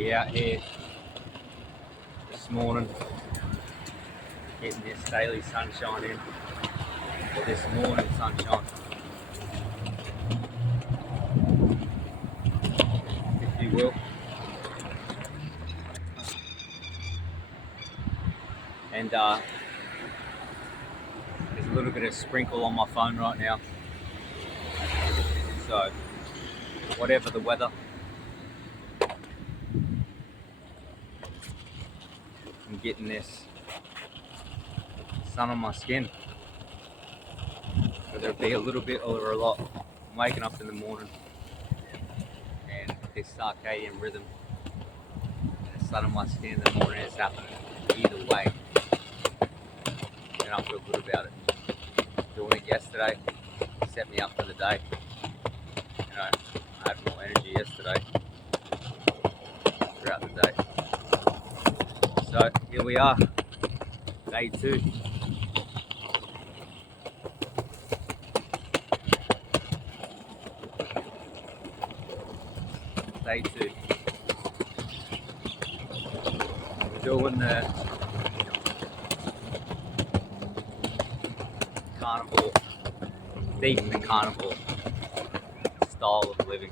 We out here this morning getting this daily sunshine in, or this morning sunshine, if you will. And there's a little bit of sprinkle on my phone right now. So whatever the weather, I'm getting this sun on my skin. Whether it be a little bit or a lot. I'm waking up in the morning and this circadian rhythm, the sun on my skin in the morning is happening either way. And I feel good about it. Doing it yesterday set me up for the day. You know, I had more energy yesterday throughout the day. So here we are, day 2. Day 2. We're doing the carnivore, deep in the carnivore style of living.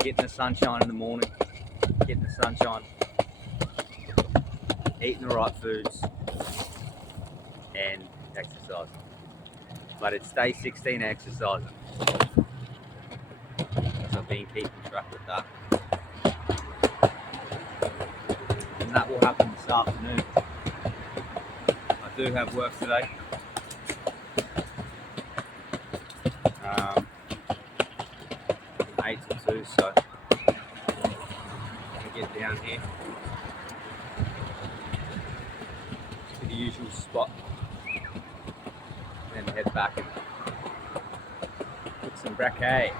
Getting the sunshine in the morning, getting the sunshine, eating the right foods, and exercising. But it's day 16 exercising. So I've been keeping track with that. And that will happen this afternoon. I do have work today. From 8 to 2, so I'm going to get down here to the usual spot and then head back and put some brekkie.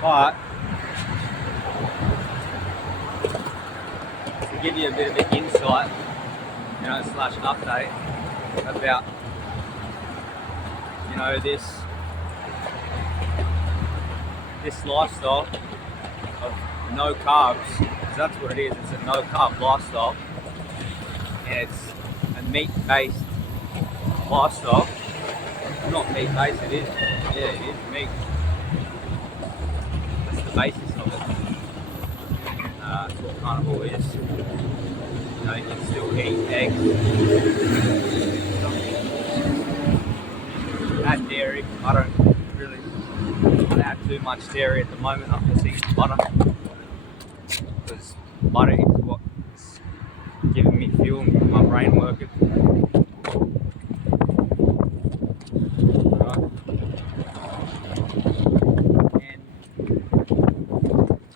But to give you a bit of an insight, slash update about, this lifestyle of no carbs, because that's what it is. It's a no carb lifestyle, and it's a meat based lifestyle. Not meat based, it is. Yeah, it is meat. That's the basis of it. That's what carnivore is. You can still eat eggs, add dairy. I don't really add too much dairy at the moment. I'm just eating butter, because butter is what's giving me fuel and my brain working. Right. And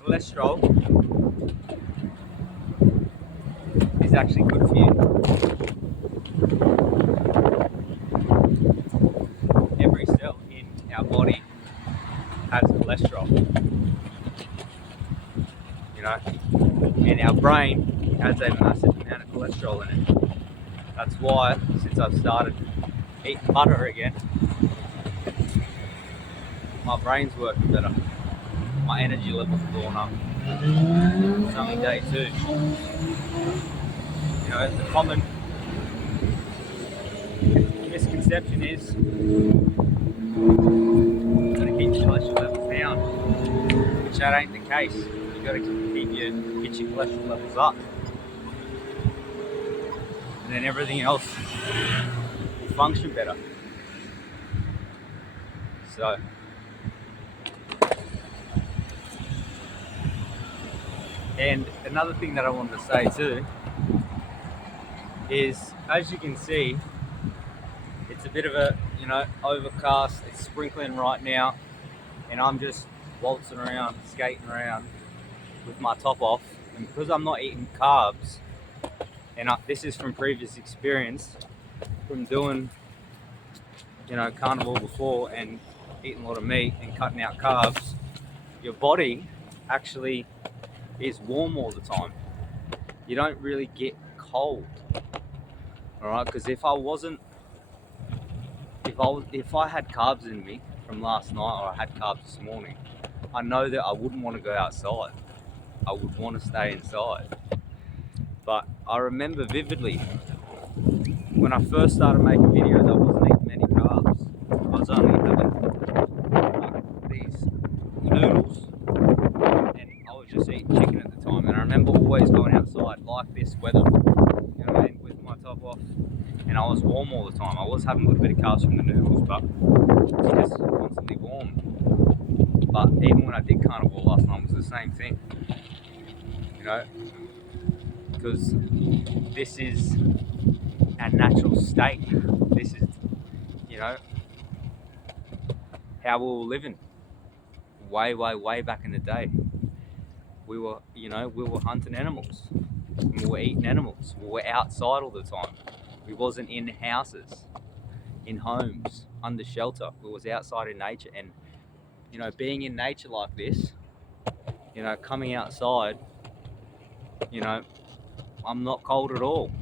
cholesterol is actually good for you. Every cell in our body has cholesterol, and our brain has a massive amount of cholesterol in it. That's why, since I've started eating butter again, my brain's working better. My energy levels are going up. It's only day 2. The common misconception is you've got to keep your cholesterol levels down, which that ain't the case. You've got to get your cholesterol levels up, and then everything else will function better. So and another thing that I wanted to say too is, as you can see, it's a bit of a overcast. It's sprinkling right now, and I'm just waltzing around, skating around with my top off. And because I'm not eating carbs, and this is from previous experience from doing carnivore before and eating a lot of meat and cutting out carbs, your body actually is warm all the time. You don't really get cold. Alright, because if I wasn't if I had carbs in me from last night, or I had carbs this morning, I know that I wouldn't want to go outside. I would want to stay inside. But I remember vividly when I first started making videos, I wasn't eating many carbs. I was only having these noodles, and I was just eating chicken at the time. And I remember always going outside like this weather, you know what I mean, with my top off, and I was warm all the time. I was having a little bit of carbs from the noodles, but it's just constantly warm. But even when I did carnivore last night, it was the same thing, you know, because this is our natural state. This is, you know, how we were living way back in the day. We were, you know, we were hunting animals, we were eating animals, we were outside all the time. We wasn't in houses, in homes, under shelter. We was outside in nature. And, you know, being in nature like this, you know, coming outside, you know, I'm not cold at all.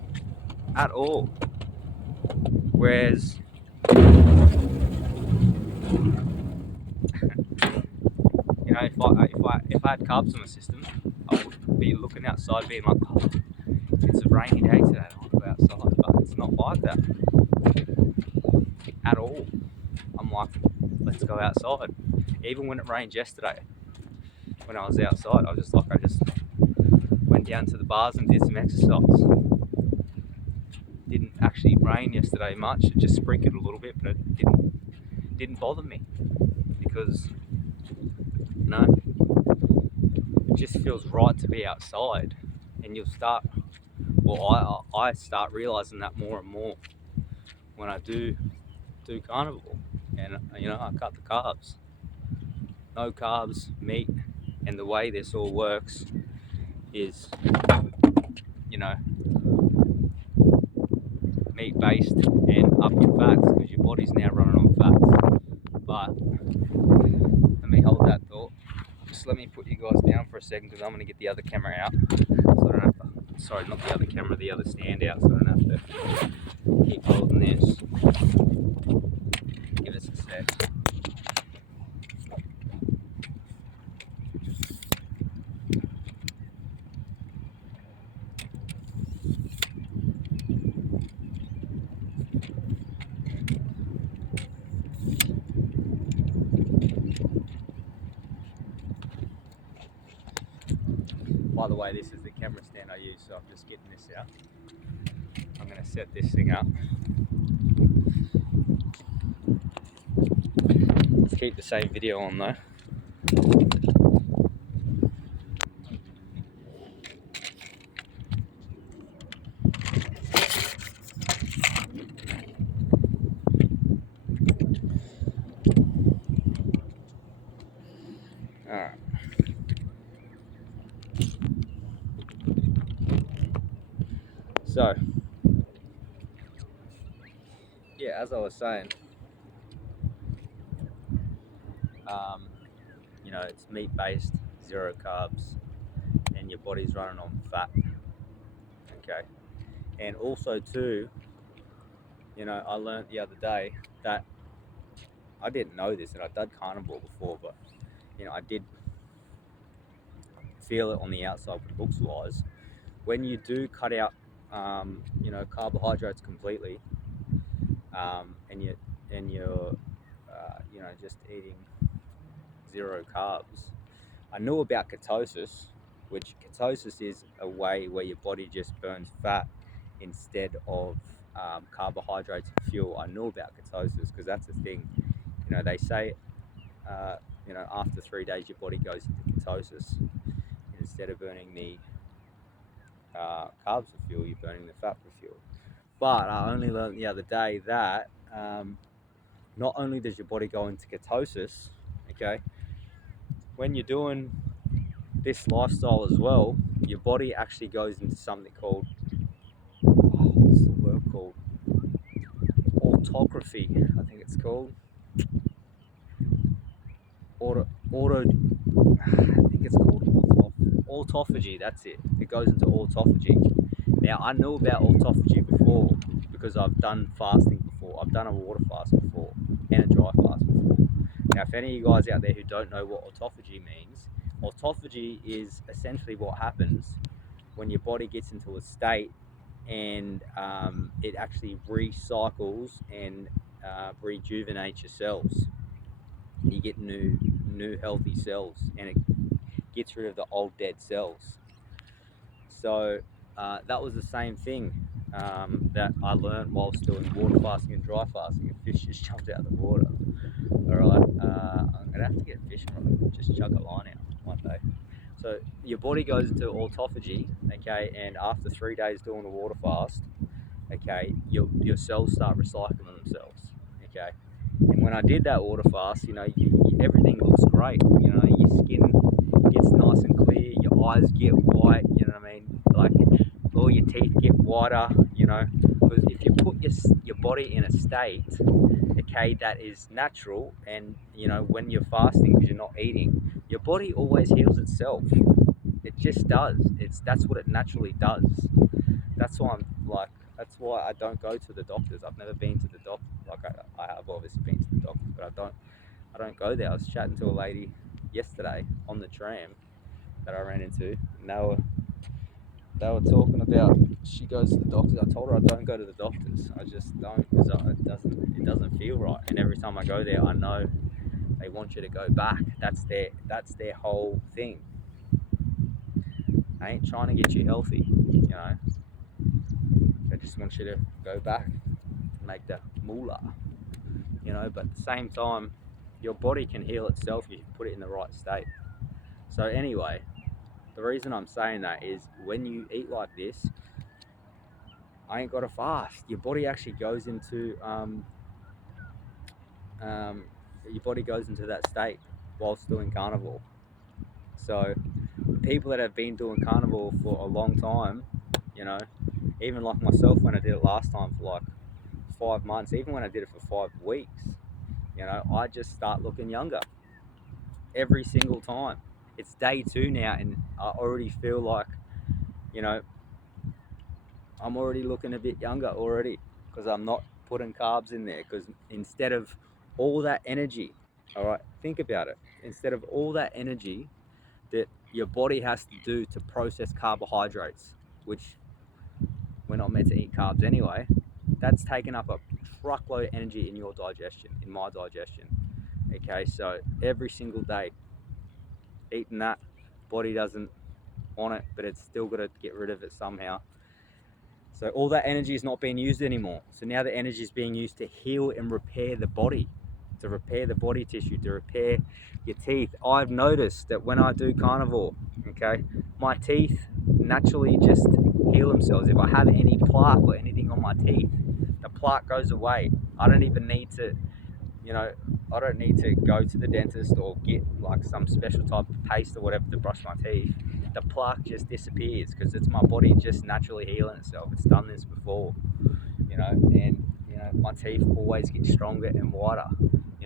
Whereas, you know, if I had carbs in my system, I would be looking outside, being like, oh, it's a rainy day today, I want to go outside. But it's not like that at all. I'm like, let's go outside. Even when it rained yesterday, when I was outside, I just went down to the bars and did some exercise. Didn't actually rain yesterday much. It just sprinkled a little bit, but it didn't bother me, because, you know, it just feels right to be outside. And you'll start, well, I start realizing that more and more when I do carnivore, and, you know, I cut the carbs, no carbs, meat. And the way this all works is, you know, meat based, and up your fats, because your body's now running on fats. But let me hold that thought. Just let me put you guys down for a second, because I'm going to get the other camera out, so I don't have to, sorry, not the other camera, the other stand out, so I don't have to keep holding this. Give us a sec. By the way, this is the camera stand I use, so I'm just getting this out. I'm going to set this thing up. Let's keep the same video on though. Alright. So, yeah, as I was saying, you know, it's meat based, 0 carbs, and your body's running on fat. Okay. And also too, you know, I learned the other day that I didn't know this, and I'd done carnivore before, but, you know, I did feel it on the outside with books wise. When you do cut out, you know, carbohydrates completely, and you're you know, just eating 0 carbs. I knew about ketosis, which ketosis is a way where your body just burns fat instead of carbohydrates and fuel. I knew about ketosis because that's a thing. You know, they say, you know, after 3 days your body goes into ketosis. Instead of burning the carbs for fuel, you're burning the fat for fuel. But I only learned the other day that not only does your body go into ketosis, okay, when you're doing this lifestyle as well, your body actually goes into something called, what's the word called? Autophagy, I think it's called. I think it's called autophagy, that's it. It goes into autophagy. Now, I knew about autophagy before because I've done fasting before before. I've done a water fast before and a dry fast before. Now, if any of you guys out there who don't know what autophagy means, autophagy is essentially what happens when your body gets into a state and it actually recycles and rejuvenates your cells. You get new healthy cells, and it gets rid of the old dead cells. So that was the same thing that I learned whilst doing water fasting and dry fasting. A fish just jumped out of the water. All right, I'm gonna have to get a fishing rod, just chuck a line out one day. So your body goes into autophagy, okay, and after 3 days doing a water fast, okay, your cells start recycling themselves, okay. And when I did that water fast, everything looks great. Your skin gets nice and clear, your eyes get white. You know what I mean? Like all your teeth get whiter. Because if you put your body in a state, okay, that is natural, and when you're fasting because you're not eating, your body always heals itself. It just does. That's what it naturally does. That's why that's why I don't go to the doctors. I've never been to the doctor. Like I have obviously been to the doctors, but I don't go there. I was chatting to a lady yesterday on the tram that I ran into, and they were talking about she goes to the doctors. I told her I don't go to the doctors. I just don't, because it doesn't feel right. And every time I go there, I know they want you to go back. That's their whole thing. I ain't trying to get you healthy, They just want you to go back and make the moolah, But at the same time, your body can heal itself if you put it in the right state. So anyway, the reason I'm saying that is when you eat like this, I ain't got to fast. Your body actually goes into that state whilst doing carnivore. So the people that have been doing carnivore for a long time, even like myself when I did it last time for like 5 months, even when I did it for 5 weeks, I just start looking younger every single time. It's day 2 now, and I already feel like, I'm already looking a bit younger already, because I'm not putting carbs in there. Because instead of all that energy, all right, think about it. Instead of all that energy that your body has to do to process carbohydrates, which we're not meant to eat carbs anyway, that's taken up a truckload of energy in your digestion, in my digestion. Okay, so every single day, eating that, body doesn't want it, but it's still got to get rid of it somehow. So all that energy is not being used anymore. So now the energy is being used to heal and repair the body, to repair the body tissue, to repair your teeth. I've noticed that when I do carnivore, okay, my teeth naturally just heal themselves. If I have any plaque or anything on my teeth, the plaque goes away. I don't even need to, I don't need to go to the dentist or get like some special type of paste or whatever to brush my teeth. The plaque just disappears because it's my body just naturally healing itself. It's done this before, and my teeth always get stronger and whiter,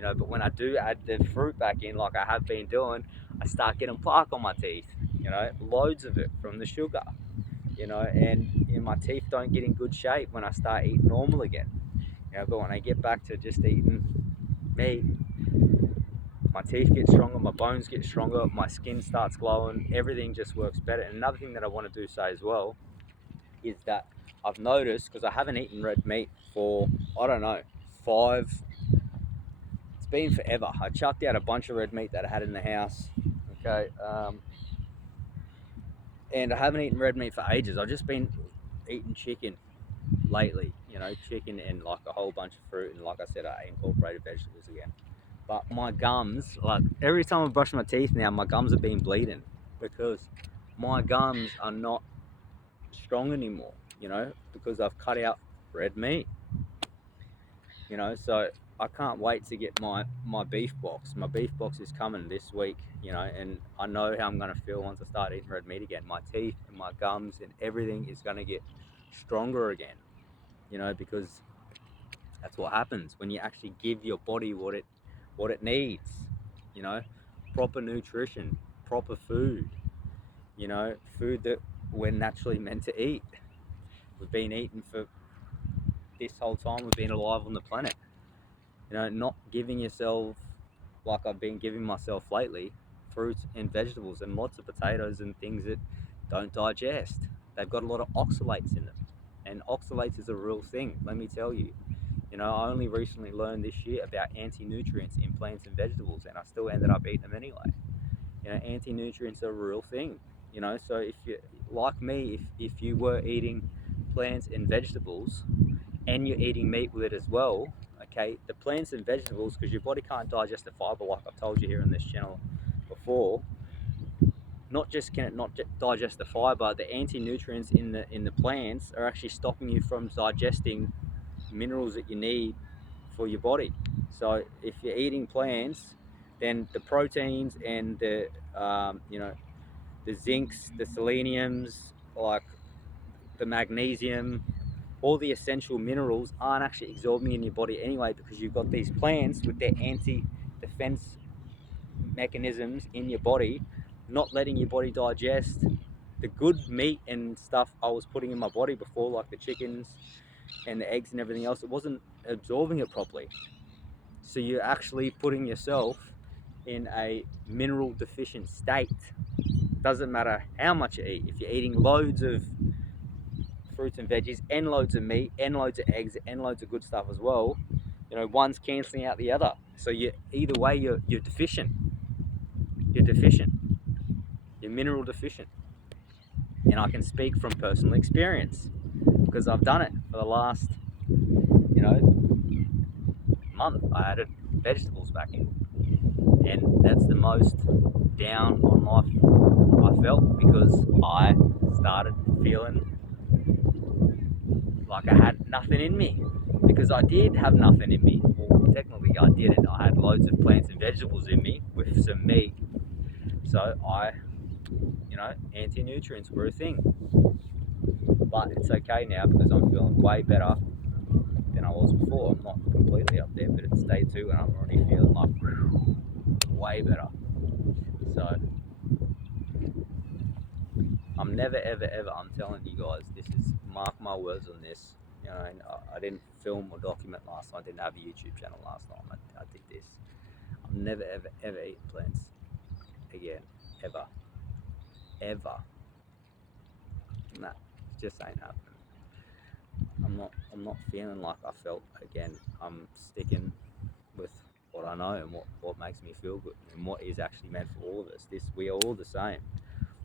but when I do add the fruit back in, like I have been doing, I start getting plaque on my teeth, loads of it from the sugar, and my teeth don't get in good shape when I start eating normal again, but when I get back to just eating meat, my teeth get stronger, my bones get stronger, my skin starts glowing, everything just works better. And another thing that I want to do say as well is that I've noticed, because I haven't eaten red meat for, I don't know, it's been forever. I chucked out a bunch of red meat that I had in the house, okay, and I haven't eaten red meat for ages. I've just been eating chicken lately, chicken and like a whole bunch of fruit, and like I said, I incorporated vegetables again. But my gums, like every time I brush my teeth now, my gums have been bleeding because my gums are not strong anymore, because I've cut out red meat, so I can't wait to get my beef box. My beef box is coming this week, and I know how I'm going to feel once I start eating red meat again. My teeth and my gums and everything is going to get stronger again, because that's what happens when you actually give your body what it needs, proper nutrition, proper food, food that we're naturally meant to eat. We've been eating for this whole time we've been alive on the planet. You know, not giving yourself, like I've been giving myself lately, fruits and vegetables and lots of potatoes and things that don't digest. They've got a lot of oxalates in them. And oxalates is a real thing, let me tell you. You know, I only recently learned this year about anti-nutrients in plants and vegetables, and I still ended up eating them anyway. You know, anti-nutrients are a real thing. You know, so if you, like me, if you were eating plants and vegetables and you're eating meat with it as well, okay, the plants and vegetables, because your body can't digest the fiber, like I've told you here on this channel before, not just can it not digest the fiber, the anti-nutrients in the plants are actually stopping you from digesting minerals that you need for your body. So if you're eating plants, then the proteins and the you know, the zincs, the seleniums, like the magnesium, all the essential minerals aren't actually absorbing in your body anyway, because you've got these plants with their anti-defense mechanisms in your body, not letting your body digest the good meat and stuff I was putting in my body before, like the chickens and the eggs and everything else. It wasn't absorbing it properly. So you're actually putting yourself in a mineral deficient state. Doesn't matter how much you eat. If you're eating loads of fruits and veggies and loads of meat and loads of eggs and loads of good stuff as well, you know, one's cancelling out the other. So you, either way, you're deficient. You're deficient. You're mineral deficient. And I can speak from personal experience because I've done it for the last, you know, month. I added vegetables back in, and that's the most down on life I felt, because I started feeling like I had nothing in me, because I did have nothing in me. Well, technically I didn't. I had loads of plants and vegetables in me with some meat. So I, you know, anti-nutrients were a thing. But it's okay now because I'm feeling way better than I was before. I'm not completely up there, but it's day 2 and I'm already feeling like way better. So I'm never ever ever, I'm telling you guys, this is, mark my words on this. You know, and I didn't film or document last time. I didn't have a YouTube channel last time I did this. I'm never ever ever eating plants again, ever, ever. Nah, it just ain't happening. I'm not feeling like I felt again. I'm sticking with what I know and what makes me feel good and what is actually meant for all of us. We are all the same.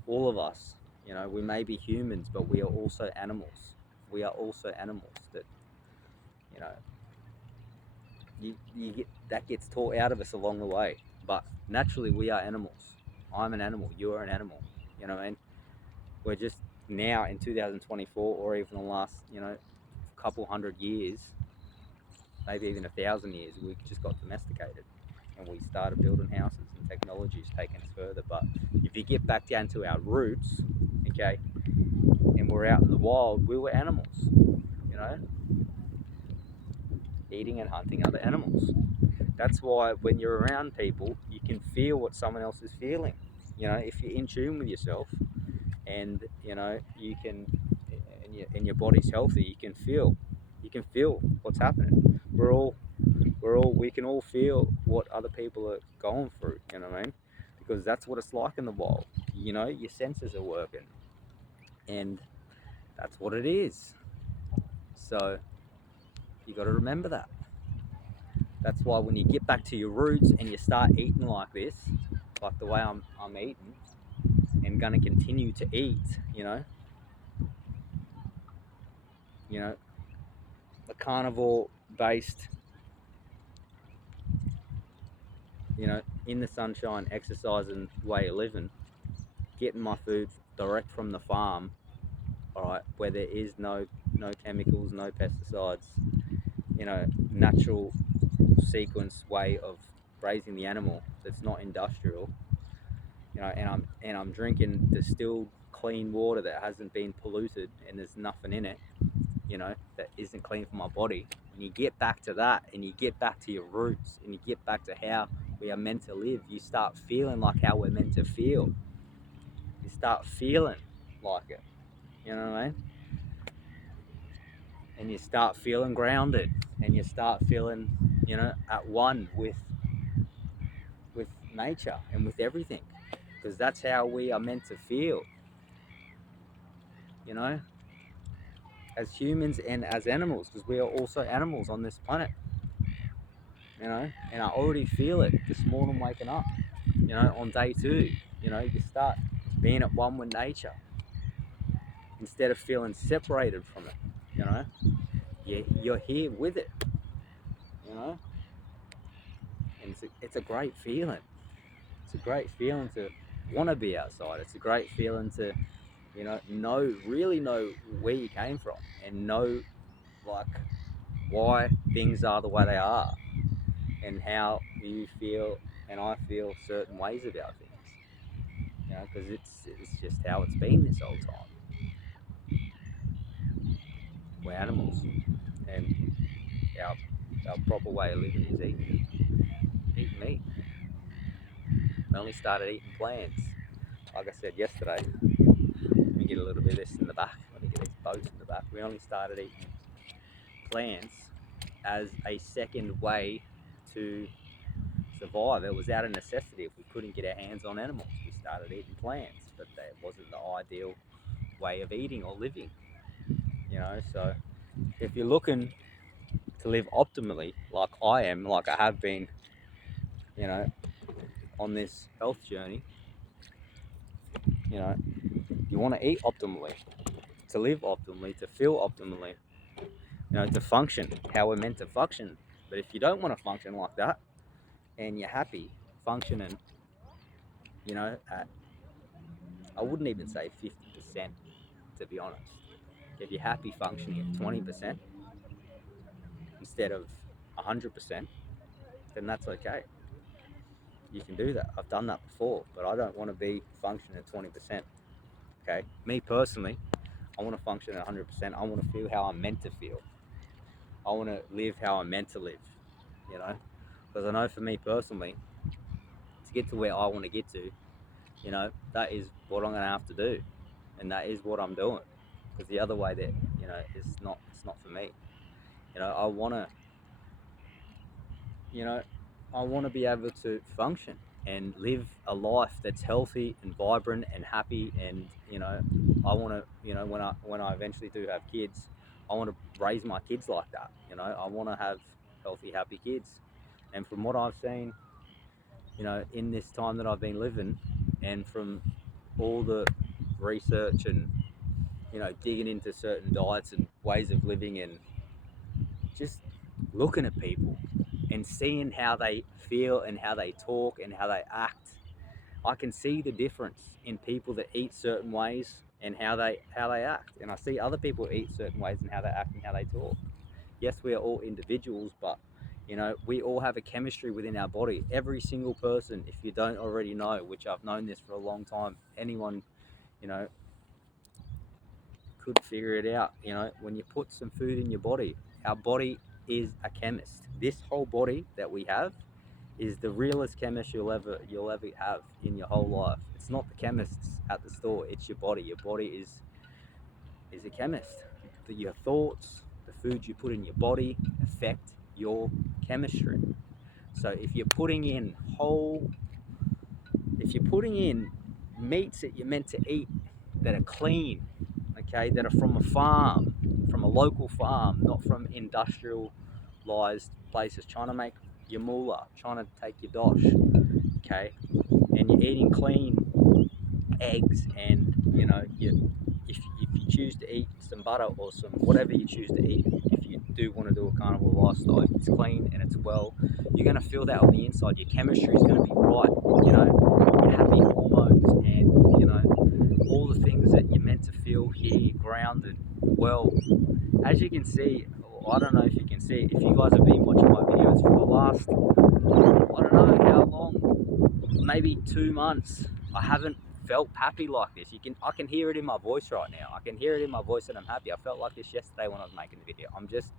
All of us, you know, we may be humans, but we are also animals. We are also animals that, you know, you get, that gets taught out of us along the way. But naturally we are animals. I'm an animal, you are an animal. You know what I mean? We're just now in 2024, or even the last, you know, couple hundred years, maybe even 1,000 years, we just got domesticated and we started building houses, and technology's taken us further. But if you get back down to our roots, okay, and we're out in the wild, we were animals, you know, eating and hunting other animals. That's why when you're around people, you can feel what someone else is feeling. You know, if you're in tune with yourself, and you know, you can, and your body's healthy, you can feel what's happening. We can all feel what other people are going through, you know what I mean? Because that's what it's like in the wild. You know, your senses are working, and that's what it is. So you got to remember that. That's why when you get back to your roots and you start eating like this, like the way I'm eating and gonna continue to eat, you know, a carnivore based, you know, in the sunshine, exercising way of living, getting my food direct from the farm, all right, where there is no chemicals, no pesticides, you know, natural sequence way of raising the animal that's not industrial, you know, and I'm drinking distilled clean water that hasn't been polluted and there's nothing in it, you know, that isn't clean for my body. When you get back to that and you get back to your roots and you get back to how we are meant to live, you start feeling like how we're meant to feel. You start feeling like it. You know what I mean? and you start feeling grounded, and you start feeling, at one with nature and with everything, because that's how we are meant to feel, you know, as humans and as animals, because we are also animals on this planet, and I already feel it this morning waking up, on day 2. You start being at one with nature instead of feeling separated from it. You're here with it, and it's a great feeling. It's a great feeling to want to be outside. It's a great feeling to really know where you came from, and know, like, why things are the way they are, and how you feel and I feel certain ways about things, because it's just how it's been this whole time. We're animals, and our proper way of living is eating meat. We only started eating plants, like I said yesterday. Let me get a little bit of this in the back. Let me get these boats in the back. We only started eating plants as a second way to survive. It was out of necessity. If we couldn't get our hands on animals, we started eating plants, but that wasn't the ideal way of eating or living. So if you're looking to live optimally, like I am, like I have been, on this health journey, you want to eat optimally, to live optimally, to feel optimally, to function how we're meant to function. But if you don't want to function like that, and you're happy functioning, at, I wouldn't even say 50%, to be honest. If you're happy functioning at 20% instead of 100%, then that's okay. You can do that. I've done that before, but I don't want to be functioning at 20%. Okay, me personally, I want to function at 100%. I want to feel how I'm meant to feel. I want to live how I'm meant to live, because I know for me personally, to get to where I want to get to, that is what I'm going to have to do, and that is what I'm doing, because the other way that, it's not for me. I want to, I want to be able to function and live a life that's healthy and vibrant and happy, and I want to, when I eventually do have kids, I want to raise my kids like that. I want to have healthy, happy kids. And from what I've seen, in this time that I've been living, and from all the research and digging into certain diets and ways of living, and just looking at people and seeing how they feel and how they talk and how they act, I can see the difference in people that eat certain ways and how they act, and I see other people eat certain ways and how they act and how they talk. Yes, we are all individuals, but we all have a chemistry within our body. Every single person, if you don't already know, which I've known this for a long time, anyone, could figure it out. When you put some food in your body, our body is a chemist. This whole body that we have is the realest chemist you'll ever have in your whole life. It's not the chemists at the store, it's your body. Your body is a chemist. Your thoughts, the food you put in your body affect your chemistry. So if you're putting in meats that you're meant to eat, that are clean, okay, that are from a farm, from a local farm, not from industrialized places trying to make your moolah, trying to take your dosh, okay, and you're eating clean eggs, and if you choose to eat some butter or some whatever you choose to eat, if you do want to do a carnivore lifestyle, if it's clean and it's well, you're going to feel that on the inside. Your chemistry is going to be right, your happy hormones, and all the things that you're meant to feel here, grounded, well. As you can see, I don't know if you can see it, if you guys have been watching my videos for the last, I don't know how long, maybe 2 months, I haven't felt happy like this. I can hear it in my voice right now. I can hear it in my voice that I'm happy. I felt like this yesterday when I was making the video. I'm just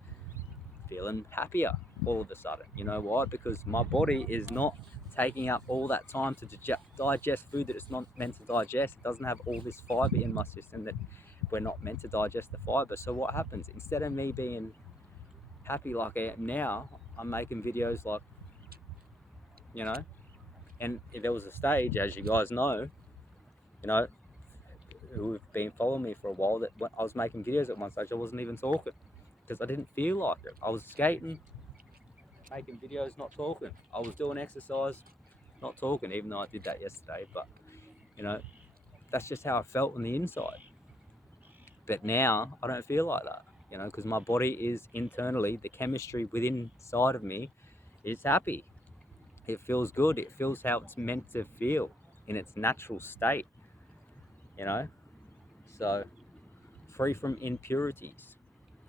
feeling happier all of a sudden. You know why? Because my body is not taking up all that time to digest food that it's not meant to digest. It doesn't have all this fiber in my system that we're not meant to digest the fiber. So what happens? Instead of me being happy like I am now, I'm making videos like, you know, and there was a stage, as you guys know, you know, who've been following me for a while, that when I was making videos at one stage, I wasn't even talking because I didn't feel like it. I was skating, making videos, not talking. I was doing exercise, not talking, even though I did that yesterday. But, you know, that's just how I felt on the inside. But now I don't feel like that, you know, because my body is internally, the chemistry within inside of me is happy. It feels good. It feels how it's meant to feel in its natural state, you know. So free from impurities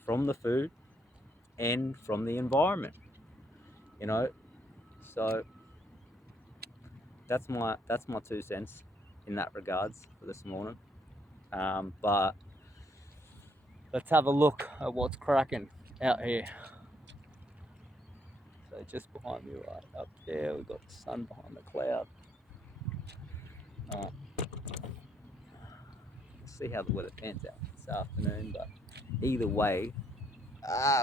from the food and from the environment, you know. So that's my 2 cents in that regards for this morning. But let's have a look at what's cracking out here. So just behind me, right up there, we've got the sun behind the cloud. Let's see how the weather pans out this afternoon. But either way,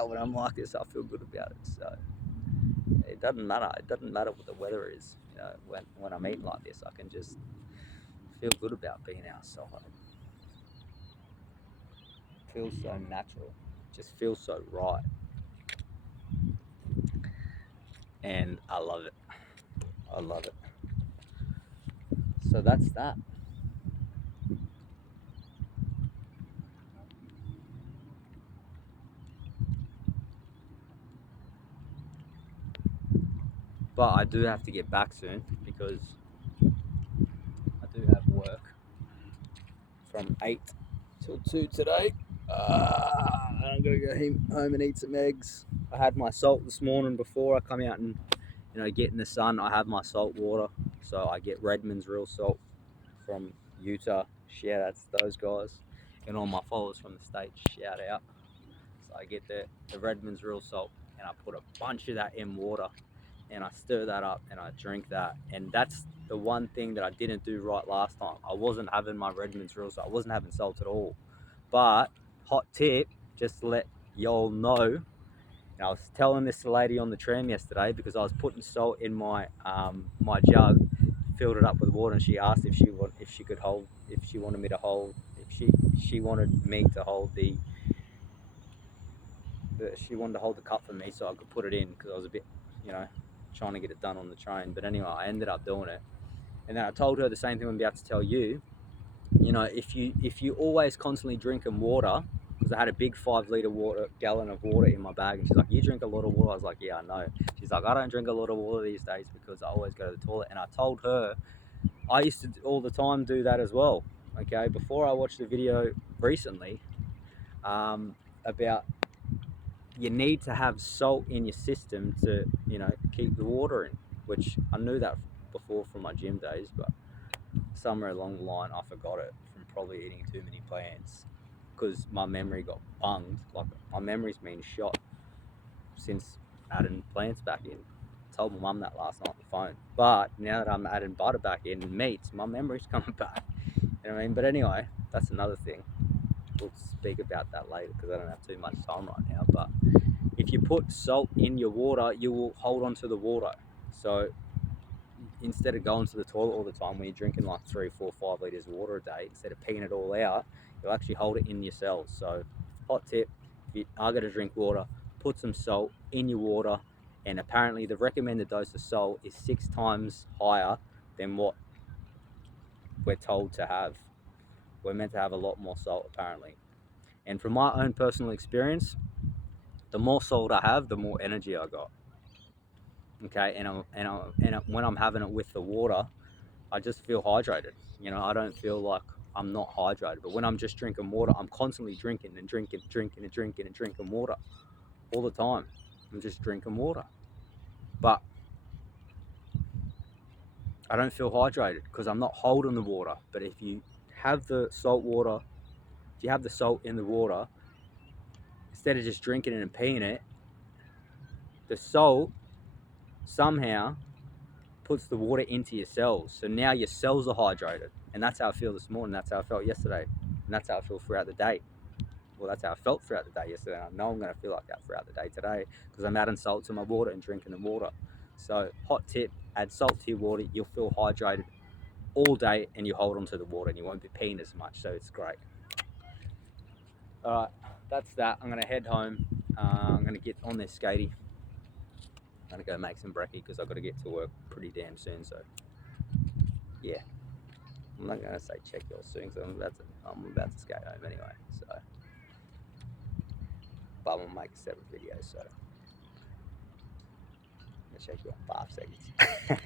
when I'm like this, I feel good about it. So it doesn't matter. It doesn't matter what the weather is. You know, when I'm eating like this, I can just feel good about being outside. It feels so natural. It just feels so right. And I love it. I love it. So that's that. But I do have to get back soon because I do have work from 8 till 2 today. I'm gonna go home and eat some eggs. I had my salt this morning before I come out and, you know, get in the sun. I have my salt water, so I get Redmond's real salt from Utah. Shout out to those guys and all my followers from the States. Shout out. So I get the Redmond's real salt and I put a bunch of that in water and I stir that up and I drink that. And that's the one thing that I didn't do right last time. I wasn't having my Redmond's real salt. I wasn't having salt at all. But hot tip, just to let y'all know, and I was telling this lady on the tram yesterday because I was putting salt in my my jug, filled it up with water, and she asked if she wanted me to hold she wanted to hold the cup for me so I could put it in because I was a bit, you know, trying to get it done on the train. But anyway, I ended up doing it, and then I told her the same thing I'm about to tell you. You know, if you always constantly drinking water, because I had a big 5-liter gallon of water in my bag, and she's like, "You drink a lot of water?" I was like, "Yeah, I know." She's like, "I don't drink a lot of water these days because I always go to the toilet." And I told her I used to all the time do that as well. Okay, before I watched the video recently about you need to have salt in your system to, you know, keep the water in, which I knew that before from my gym days, but somewhere along the line I forgot it from probably eating too many plants because my memory got bunged. Like, my memory's been shot since adding plants back in. I told my mum that last night on the phone. But now that I'm adding butter back in and meats, my memory's coming back. You know what I mean? But anyway, that's another thing. We'll speak about that later because I don't have too much time right now. But if you put salt in your water, you will hold on to the water. So instead of going to the toilet all the time when you're drinking like 3, 4, 5 liters of water a day, instead of peeing it all out, you'll actually hold it in your cells. So hot tip, if you are going to drink water, put some salt in your water. And apparently the recommended dose of salt is 6 times higher than what we're told to have. We're meant to have a lot more salt apparently. And from my own personal experience, the more salt I have, the more energy I got. Okay, and when I'm having it with the water, I just feel hydrated. You know, I don't feel like I'm not hydrated. But when I'm just drinking water, I'm constantly drinking water all the time. I'm just drinking water. But I don't feel hydrated because I'm not holding the water. But if you have the salt water, if you have the salt in the water, instead of just drinking it and peeing it, the salt somehow puts the water into your cells. So now your cells are hydrated. And that's how I feel this morning. That's how I felt yesterday. And that's how I feel throughout the day. Well, that's how I felt throughout the day yesterday. And I know I'm going to feel like that throughout the day today because I'm adding salt to my water and drinking the water. So hot tip, add salt to your water. You'll feel hydrated all day and you hold on to the water and you won't be peeing as much. So it's great. All right, that's that. I'm going to head home. I'm going to get on this skatey. I'm going to go make some brekkie because I've got to get to work pretty damn soon. So yeah, I'm not going to say check your soon because I'm about to skate home anyway. So, but I'm going to make a separate video. So I'm going to check you in 5 seconds.